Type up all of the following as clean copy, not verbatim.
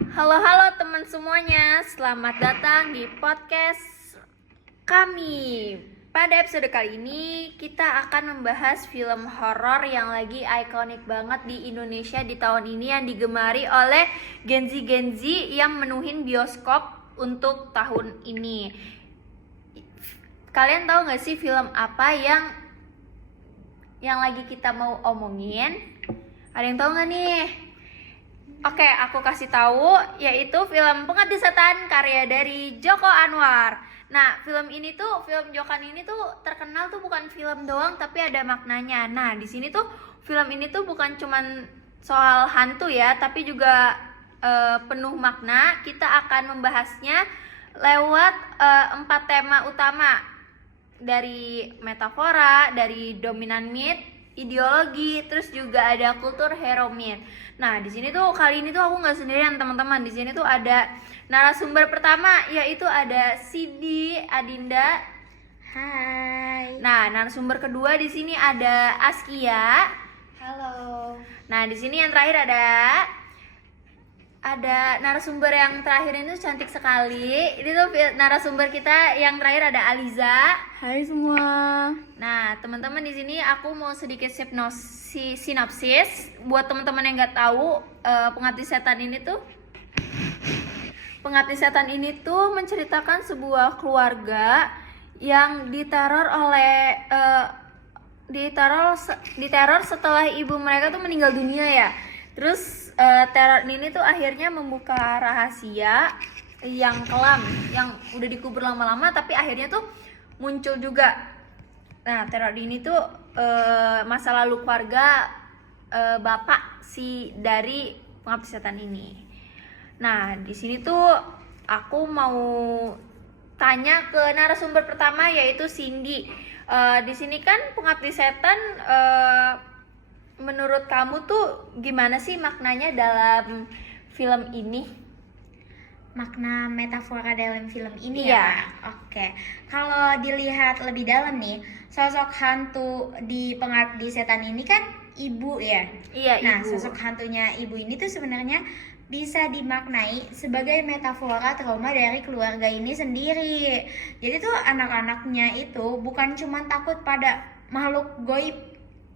Halo teman semuanya, selamat datang di podcast kami. Pada episode kali ini kita akan membahas film horor yang lagi ikonik banget di Indonesia di tahun ini, yang digemari oleh Gen Z yang menuhin bioskop untuk tahun ini. Kalian tahu gak sih film apa yang lagi kita mau omongin? Ada yang tahu gak nih? Oke, aku kasih tahu, yaitu film Pengabdi Setan karya dari Joko Anwar. Nah, film Jokan ini tuh terkenal tuh bukan film doang, tapi ada maknanya. Nah, di sini tuh film ini tuh bukan cuman soal hantu ya, tapi juga penuh makna. Kita akan membahasnya lewat 4 tema utama, dari metafora, dari dominan myth, ideologi, terus juga ada kultur hero myth. Nah, di sini tuh kali ini tuh aku nggak sendirian teman-teman. Di sini tuh ada narasumber pertama, yaitu ada Cindy Adinda. Hai. Nah, narasumber kedua di sini ada Askia. Halo. Nah, di sini yang terakhir ada narasumber yang terakhir ini tuh cantik sekali. Ini tuh narasumber kita yang terakhir ada Aliza. Hai semua. Nah, teman-teman, di sini aku mau sedikit sinopsis buat teman-teman yang nggak tahu. Pengabdi Setan ini tuh menceritakan sebuah keluarga yang diteror setelah ibu mereka tuh meninggal dunia ya. Terus teror ini tuh akhirnya membuka rahasia yang kelam, yang udah dikubur lama-lama, tapi akhirnya tuh muncul juga. Nah, teror ini tuh masa lalu keluarga bapak dari Pengabdi Setan ini. Nah, di sini tuh aku mau tanya ke narasumber pertama, yaitu Cindy. Di sini kan Pengabdi Setan, menurut kamu tuh gimana sih maknanya dalam film ini? Makna metafora dalam film ini Iya. ya? Oke. Kalau dilihat lebih dalam nih, sosok hantu di Pengabdi Setan ini kan ibu ya? Iya, Nah, ibu. sosok hantunya ibu ini tuh sebenarnya bisa dimaknai sebagai metafora trauma dari keluarga ini sendiri. Jadi tuh anak-anaknya itu bukan cuma takut pada makhluk goib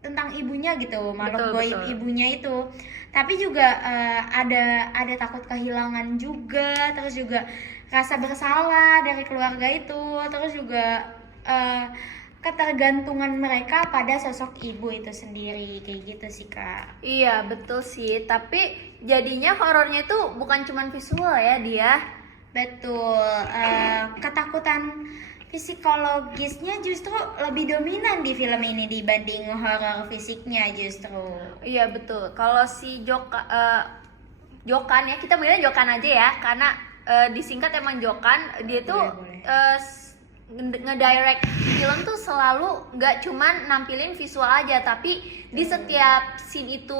tentang ibunya gitu, makhluk goib ibunya itu, tapi juga ada takut kehilangan juga, terus juga rasa bersalah dari keluarga itu, terus juga ketergantungan mereka pada sosok ibu itu sendiri, kayak gitu sih Kak. Iya, betul sih. Tapi jadinya horornya itu bukan cuma visual ya dia. Betul. Ketakutan psikologisnya justru lebih dominan di film ini dibanding horor fisiknya justru. Iya, betul. Kalau si Jokan ya, kita bilangnya Jokan aja ya, karena disingkat emang Jokan. Dia tuh Boleh. ngedirect film tuh selalu nggak cuman nampilin visual aja, tapi di setiap scene itu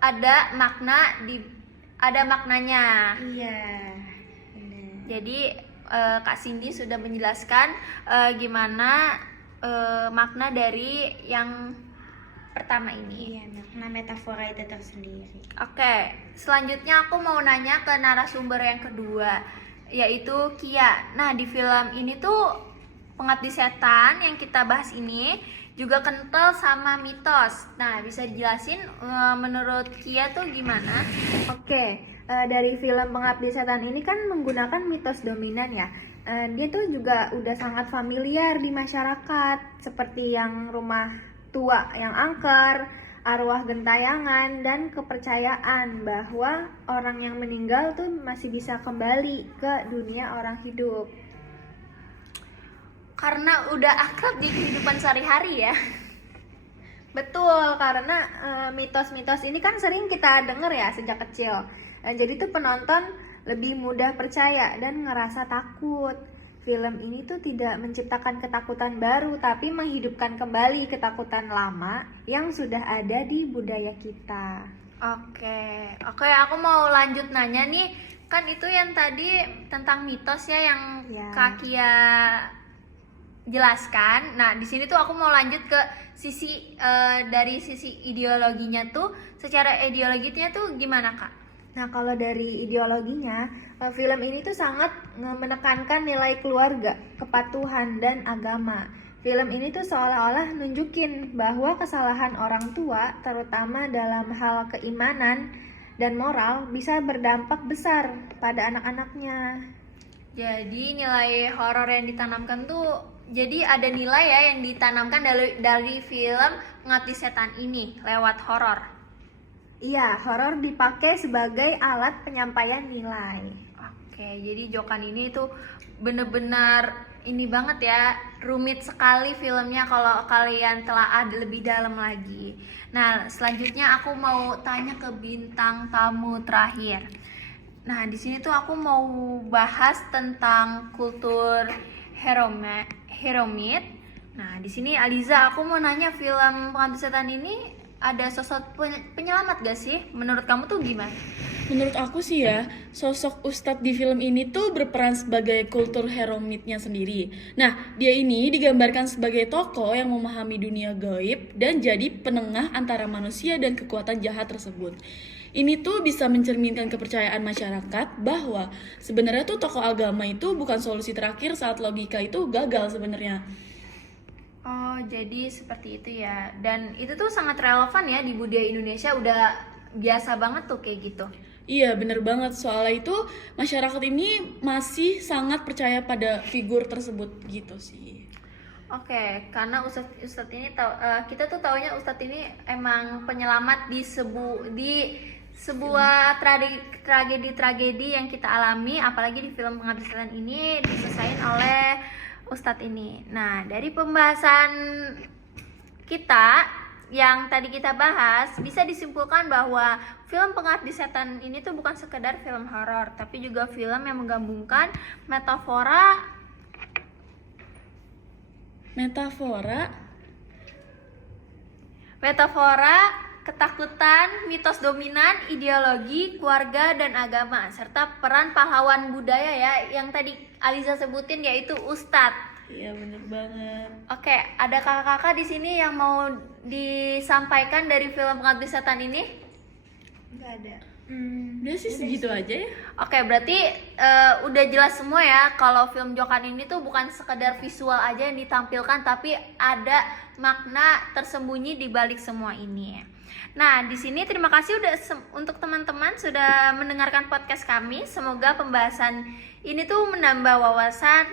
ada maknanya. Iya. Benar. Jadi Kak Cindy sudah menjelaskan gimana makna dari yang pertama ini. Iya, makna metafora itu tersendiri. Oke, selanjutnya aku mau nanya ke narasumber yang kedua, yaitu Kia. Nah, di film ini tuh Pengabdi Setan yang kita bahas ini juga kental sama mitos. Nah, bisa dijelasin menurut Kia tuh gimana? Oke, dari film Pengabdi Setan ini kan menggunakan mitos dominan ya. Dia tuh juga udah sangat familiar di masyarakat, seperti yang rumah tua yang angker, arwah gentayangan, dan kepercayaan bahwa orang yang meninggal tuh masih bisa kembali ke dunia orang hidup. Karena udah akrab di kehidupan sehari-hari ya. Betul, karena mitos-mitos ini kan sering kita dengar ya sejak kecil. Jadi tuh penonton lebih mudah percaya dan ngerasa takut. Film ini tuh tidak menciptakan ketakutan baru, tapi menghidupkan kembali ketakutan lama yang sudah ada di budaya kita. Oke, aku mau lanjut nanya nih. Kan itu yang tadi tentang mitos ya, yang Ya. Kak Kia jelaskan. Nah, di sini tuh aku mau lanjut ke dari sisi ideologinya tuh. Secara ideologinya tuh gimana, Kak? Nah, kalau dari ideologinya, film ini tuh sangat menekankan nilai keluarga, kepatuhan, dan agama. Film ini tuh seolah-olah nunjukin bahwa kesalahan orang tua, terutama dalam hal keimanan dan moral, bisa berdampak besar pada anak-anaknya. Jadi nilai horor yang ditanamkan tuh, jadi ada nilai ya yang ditanamkan dari film Pengabdi Setan ini lewat horor. Iya, horor dipakai sebagai alat penyampaian nilai. Oke, jadi Jokan ini tuh bener-bener ini banget ya, rumit sekali filmnya kalau kalian telah ada lebih dalam lagi. Nah, selanjutnya aku mau tanya ke bintang tamu terakhir. Nah, di sini tuh aku mau bahas tentang kultur Heromit. Nah, di sini Aliza, aku mau nanya, film Pengabdi Setan ini ada sosok penyelamat gak sih? Menurut kamu tuh gimana? Menurut aku sih ya, sosok Ustadz di film ini tuh berperan sebagai kultur Heromitnya sendiri. Nah, dia ini digambarkan sebagai tokoh yang memahami dunia gaib dan jadi penengah antara manusia dan kekuatan jahat tersebut. Ini tuh bisa mencerminkan kepercayaan masyarakat bahwa sebenarnya tuh tokoh agama itu bukan solusi terakhir saat logika itu gagal sebenarnya. Oh, jadi seperti itu ya. Dan itu tuh sangat relevan ya di budaya Indonesia, udah biasa banget tuh kayak gitu. Iya, bener banget. Soalnya itu masyarakat ini masih sangat percaya pada figur tersebut gitu sih. Oke, karena Ustadz ini kita tuh taunya Ustadz ini emang penyelamat di sebuah tragedi yang kita alami, apalagi di film Pengabdi Setan ini diselesaikan oleh Ustadz ini. Nah, dari pembahasan kita yang tadi kita bahas, bisa disimpulkan bahwa film Pengabdi Setan ini tuh bukan sekedar film horor, tapi juga film yang menggabungkan metafora, ketakutan, mitos dominan, ideologi, keluarga, dan agama, serta peran pahlawan budaya ya, yang tadi Aliza sebutin, yaitu Ustadz. Iya, bener banget. Oke, ada kakak-kakak di sini yang mau disampaikan dari film Pengabdi Setan ini? Nggak ada. Udah sih segitu aja ya. Oke, berarti udah jelas semua ya kalau film Jokan ini tuh bukan sekedar visual aja yang ditampilkan, tapi ada makna tersembunyi di balik semua ini. Nah, di sini terima kasih untuk teman-teman sudah mendengarkan podcast kami. Semoga pembahasan ini tuh menambah wawasan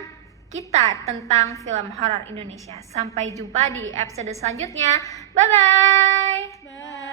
kita tentang film horor Indonesia. Sampai jumpa di episode selanjutnya. Bye bye. Bye.